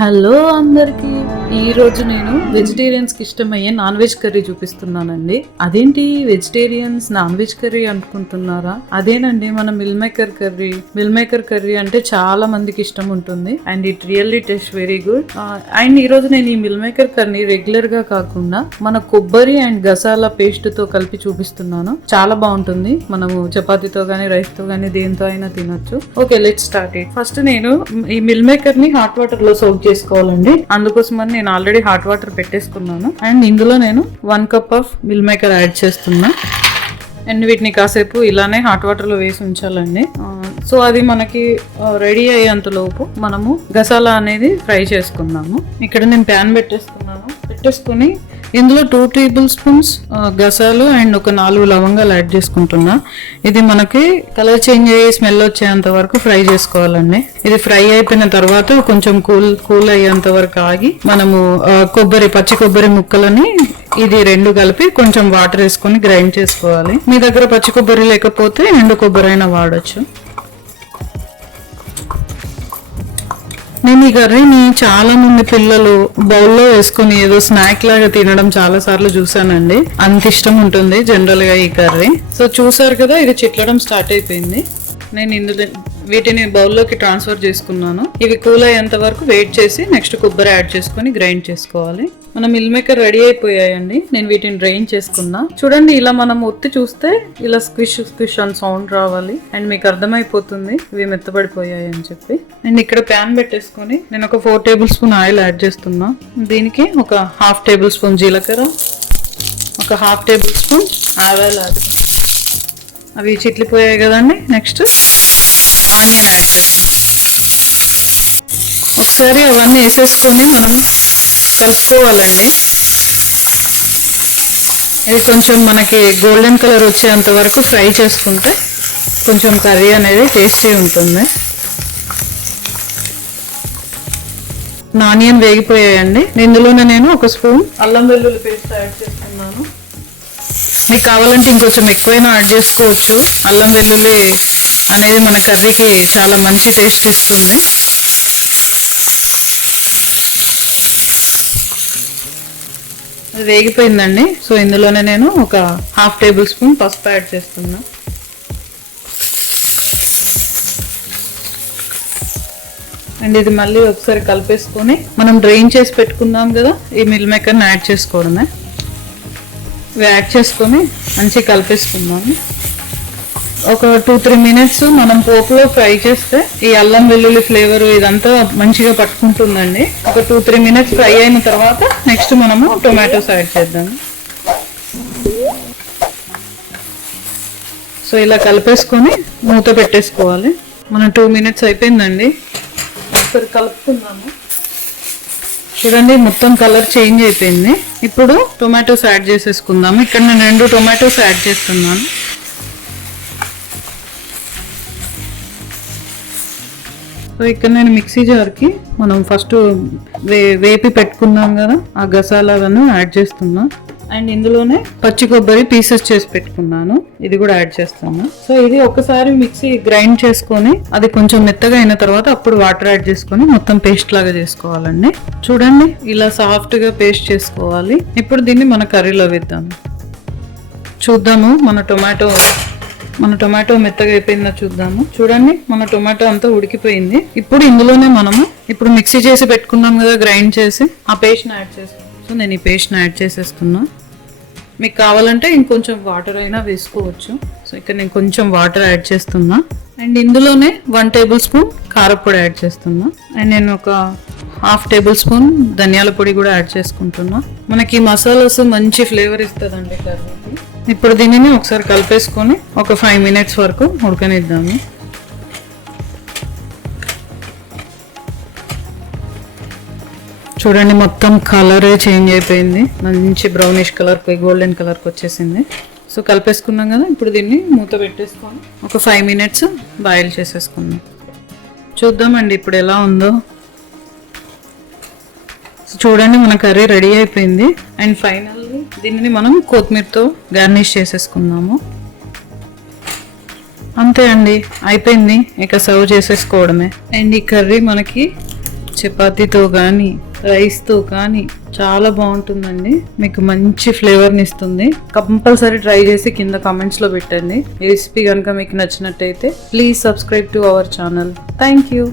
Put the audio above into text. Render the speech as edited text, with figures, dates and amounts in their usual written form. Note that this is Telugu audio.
హలో అందరికి. ఈరోజు నేను వెజిటేరియన్స్కి ఇష్టమయ్యే నాన్ వెజ్ కర్రీ చూపిస్తున్నానండి. అదేంటి వెజిటేరియన్స్ నాన్ వెజ్ కర్రీ అనుకుంటున్నారా? అదేనండి మన meal maker curry. Meal maker curry అంటే చాలా మందికి ఇష్టం ఉంటుంది and it really taste very good. And ఈరోజు నేను ఈ మిల్ మేకర్ కర్రీ రెగ్యులర్ గా కాకుండా మన కొబ్బరి అండ్ గసాలా పేస్ట్ తో కలిపి చూపిస్తున్నాను. చాలా బాగుంటుంది. మనము చపాతీతో గానీ రైస్ తో గానీ దేంతో అయినా తినొచ్చు. Okay, let's start it. First నేను ఈ మిల్ మేకర్ ని హాట్ వాటర్ లో సోక్ చేసుకోవాలండి. అందుకోసమని నేను ఆల్రెడీ హాట్ వాటర్ పెట్టేసుకున్నాను అండ్ ఇందులో నేను 1 cup of meal maker add చేస్తున్నా అండ్ వీటిని కాసేపు ఇలానే హాట్ వాటర్ లో వేసి ఉంచాలండి. సో అది మనకి రెడీ అయ్యేంతలోపు మనము గసాలా అనేది ఫ్రై చేసుకుందాము. ఇక్కడ నేను ప్యాన్ పెట్టేసుకుని ఇందులో 2 టేబుల్ స్పూన్స్ గసాలు అండ్ ఒక 4 లవంగాలు యాడ్ చేసుకుంటున్నా. ఇది మనకి కలర్ చేంజ్ అయ్యి స్మెల్ వచ్చేంత వరకు ఫ్రై చేసుకోవాలండి. ఇది ఫ్రై అయిపోయిన తర్వాత కొంచెం కూల్ అయ్యేంత వరకు ఆగి మనము పచ్చి కొబ్బరి ముక్కలని ఇది 2 కలిపి కొంచెం వాటర్ వేసుకొని గ్రైండ్ చేసుకోవాలి. మీ దగ్గర పచ్చి కొబ్బరి లేకపోతే ఎండు కొబ్బరి అయినా వాడచ్చు. నేను ఈ కర్రీని చాలా మంది పిల్లలు బౌల్లో వేసుకుని ఏదో స్నాక్ లాగా తినడం చాలా సార్లు చూసానండి. అంత ఇష్టం ఉంటుంది జనరల్ గా ఈ కర్రీ. సో చూసారు కదా, ఇది చిట్లడం స్టార్ట్ అయిపోయింది. నేను ఇందులో వీటిని బౌల్లోకి ట్రాన్స్ఫర్ చేసుకున్నాను. ఇవి కూల్ అయ్యేంత వరకు వెయిట్ చేసి నెక్స్ట్ కొబ్బరి యాడ్ చేసుకుని గ్రైండ్ చేసుకోవాలి. మన మిల్ మేకర్ రెడీ అయిపోయాయండి. నేను వీటిని డ్రైన్ చేసుకున్నా. చూడండి, ఇలా మనం ఒత్తి చూస్తే ఇలా స్క్విష్ స్క్విష్ అని సౌండ్ రావాలి అండ్ మీకు అర్థమైపోతుంది ఇవి మెత్తబడిపోయాయి అని చెప్పి. అండ్ ఇక్కడ ప్యాన్ పెట్టేసుకొని నేను ఒక 4 టేబుల్ స్పూన్ ఆయిల్ యాడ్ చేస్తున్నా. దీనికి ఒక 1/2 టేబుల్ స్పూన్ జీలకర్ర, ఒక 1/2 టేబుల్ స్పూన్ ఆవాలు యాడ్. అవి చిట్లిపోయాయి కదండి. నెక్స్ట్ ఆనియన్ యాడ్ చేస్తాం. ఒకసారి అవన్నీ వేసేసుకొని మనం కలుపుకోవాలండి. ఇది కొంచెం మనకి గోల్డెన్ కలర్ వచ్చేంత వరకు ఫ్రై చేసుకుంటే కొంచెం కర్రీ అనేది టేస్టీ ఉంటుంది. ఆనియన్ వేగిపోయాయండి. ఇందులోనే నేను ఒక స్పూన్ అల్లం వెల్లుల్లి పేస్ట్ యాడ్ చేస్తున్నాను. మీకు కావాలంటే ఇంకొంచెం ఎక్కువైనా యాడ్ చేసుకోవచ్చు. అల్లం వెల్లుల్లి అనేది మన కర్రీకి చాలా మంచి టేస్ట్ ఇస్తుంది. అది వేగిపోయిందండి. సో ఇందులోనే నేను ఒక 1/2 టేబుల్ స్పూన్ పసుపు యాడ్ చేస్తున్నా. అండ్ ఇది మళ్ళీ ఒకసారి కలిపేసుకొని మనం డ్రైన్ చేసి పెట్టుకుందాం కదా, ఈ మిల్ మేకర్ని యాడ్ చేసుకోవడమే. ఇవి యాడ్ చేసుకొని మంచిగా కలిపేసుకుందాము. ఒక 2-3 మినిట్స్ మనం పోపులో ఫ్రై చేస్తే ఈ అల్లం వెల్లుల్లి ఫ్లేవర్ ఇదంతా మంచిగా పట్టుకుంటుందండి. ఒక 2-3 మినిట్స్ ఫ్రై అయిన తర్వాత నెక్స్ట్ మనము టొమాటోస్ యాడ్ చేద్దాము. సో ఇలా కలిపేసుకొని మూత పెట్టేసుకోవాలి. మనం 2 మినిట్స్ అయిపోయిందండి. ఒకసారి కలుపుకుందాము. చూడండి, మొత్తం కలర్ చేంజ్ అయిపోయింది. ఇప్పుడు టొమాటోస్ యాడ్ చేసేసుకుందాము. ఇక్కడ నేను 2 టొమాటోస్ యాడ్ చేస్తున్నాను. సో ఇక్కడ నేను మిక్సీ జార్కి మనం ఫస్ట్ వేపి పెట్టుకున్నాం కదా ఆ గసాలను యాడ్ చేస్తున్నా. అండ్ ఇందులోనే పచ్చి కొబ్బరి పీసెస్ చేసి పెట్టుకున్నాను, ఇది కూడా యాడ్ చేస్తాను. సో ఇది ఒకసారి మిక్సీ గ్రైండ్ చేసుకొని అది కొంచెం మెత్తగా అయిన తర్వాత అప్పుడు వాటర్ యాడ్ చేసుకొని మొత్తం పేస్ట్ లాగా చేసుకోవాలండి. చూడండి, ఇలా సాఫ్ట్ గా పేస్ట్ చేసుకోవాలి. ఇప్పుడు దీన్ని మన కర్రీలో వేద్దాం. చూద్దాము మన టొమాటో మెత్తగా అయిపోయిందో చూద్దాము. చూడండి, మన టొమాటో అంతా ఉడికిపోయింది. ఇప్పుడు ఇందులోనే మనము ఇప్పుడు మిక్సీ చేసి పెట్టుకున్నాం కదా, గ్రైండ్ చేసి ఆ పేస్ట్ని యాడ్ చేస్తాం. సో నేను ఈ పేస్ట్ని యాడ్ చేసేస్తున్నా. మీకు కావాలంటే ఇంకొంచెం వాటర్ అయినా వేసుకోవచ్చు. సో ఇక్కడ నేను కొంచెం వాటర్ యాడ్ చేస్తున్నా. అండ్ ఇందులోనే 1 టేబుల్ స్పూన్ కారపొడి యాడ్ చేస్తున్నా. అండ్ నేను ఒక 1/2 టేబుల్ స్పూన్ ధనియాల పొడి కూడా యాడ్ చేసుకుంటున్నా. మనకి మసాలాస్ మంచి ఫ్లేవర్ ఇస్తుందండి కర్రీకి. ఇప్పుడు దీనిని ఒకసారి కలిపేసుకొని ఒక 5 మినిట్స్ వరకు ఉడకనిద్దాము. చూడండి, మొత్తం కలరే చేంజ్ అయిపోయింది. మంచి బ్రౌనిష్ కలర్ పోయి గోల్డెన్ కలర్కి వచ్చేసింది. సో కలిపేసుకున్నాం కదా, ఇప్పుడు దీన్ని మూత పెట్టేసుకొని ఒక 5 మినిట్స్ బాయిల్ చేసేసుకుందాం. చూద్దామండి ఇప్పుడు ఎలా ఉందో. చూడండి, మన కర్రీ రెడీ అయిపోయింది. అండ్ ఫైనల్లీ దీనిని మనం కొత్తిమీరతో గార్నిష్ చేసేసుకుందాము. అంతే అండి, అయిపోయింది. ఇక సర్వ్ చేసేసుకోవడమే. అండ్ ఈ కర్రీ మనకి చపాతీతో కానీ రైస్తో కానీ చాలా బాగుంటుందండి. మీకు మంచి ఫ్లేవర్ని ఇస్తుంది. కంపల్సరీ ట్రై చేసి కింద కామెంట్స్లో పెట్టండి. ఈ రెసిపీ కనుక మీకు నచ్చినట్టయితే please subscribe to our channel. Thank you.